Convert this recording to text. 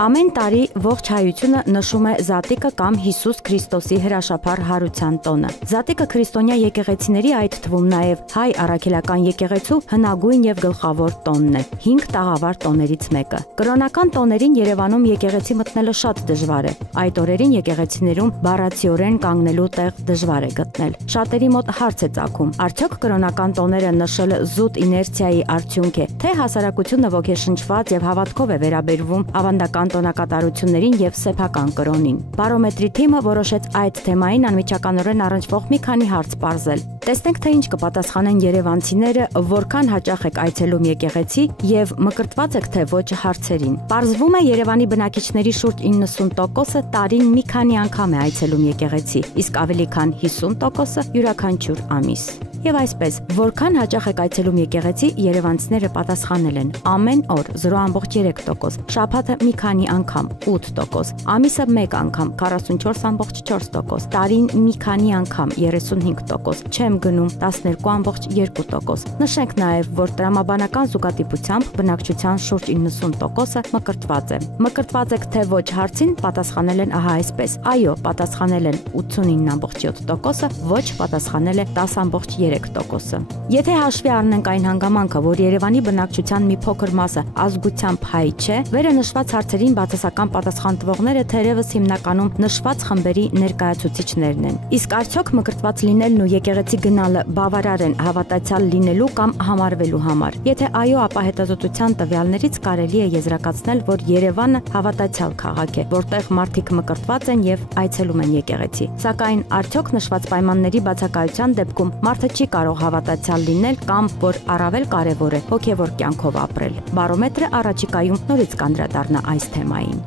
Ամեն տարի ողջ հայությունը նշում է Զատիկը կամ Հիսուս Քրիստոսի հրաշափառ հարության տոնը։ Զատիկը քրիստոնյա եկեղեցիների, այդ թվում նաև հայ առաքելական եկեղեցու հնագույն եւ գլխավոր տոնն է, 5 տաղավար տոներից մեկը։ Կրոնական տոներին Երևանում եկեղեցի մտնելը շատ դժվար է։ Այդ օրերին եկեղեցիներում բառացիորեն կանգնելու տեղ դժվար է գտնել։ Շատերի մոտ հարց է ծագում. արդյոք կրոնական տոները նշելը զուտ իներցիայի արդյունք է, թե հասարակությունը ոգեշնչված եւ հավատքով է վերաբերվում ավանդական տոնակատարություններին եւ սեփական կրոնին։ Բարոմետրի թիմը որոշեց այդ թեմային անմիջականորեն առնչվող մի քանի հարց պարզել։ Տեսնենք, թե ինչ կպատասխանեն երևանցիները, որքան հաճախ եք այցելում եկեղեցի եւ մկրտված եք թե ոչ հարցերին։ Պարզվում է, Երևանի բնակիչների շուրջ 90%-ը տարին մի քանի անգամ է այցելում եկեղեցի, իսկ ավելի քան 50%-ը յուրաքանչյուր ամիս։ Եվ այսպես, որքան հաճախ եք այցելում եկեղեցի, երևանցիները պատասխանել են ամեն օր 0.3%, շաբաթը մի քանի անգամ 8%, ամիսը մեկ անգամ 44.4%, տարին մի քանի անգամ 35%, չեմ գնում 12.2%։ Նշենք նաև, որ տրամաբանական զուգատիպությամբ բնակչության շուրջ 90%-ը մկրտված է։ Մկրտված եք թե ոչ հարցին պատասխանել են ահա այսպես. այո, պատասխանել են 89.7%, ոչ պատասխանել է 10.3%։ Եթե հաշվի առնենք այն հանգամանքը, որ Երևանի բնակչության մի փոքր մասը ազգությամբ հայ չէ, վերը նշված հարցերին բացասական պատասխան տվողները թերևս հիմնականում նշված խմբերի ներկայացուցիչներն են։ Իսկ արդյոք մկրտված լինելն ու եկեղեցի գնալը բավարար են հավատացյալ լինելու կամ համարվելու համար։ Եթե այո, ապա հետազոտության տվյալներից կարելի է եզրակացնել, որ Երևանը հավատացյալ քաղաք է, որտեղ մարդիկ մկրտված են եւ այցելում են եկեղեցի։ Սակայն արդյոք նշված պայմանների բացակայության դեպքում մարդը չի կարող հավատացյալ լինել կամ, որ առավել կարևոր է, հոգևոր կյանքով ապրել։ Բարոմետրը առաջիկայում նորից կանդրադառնա այս թեմային։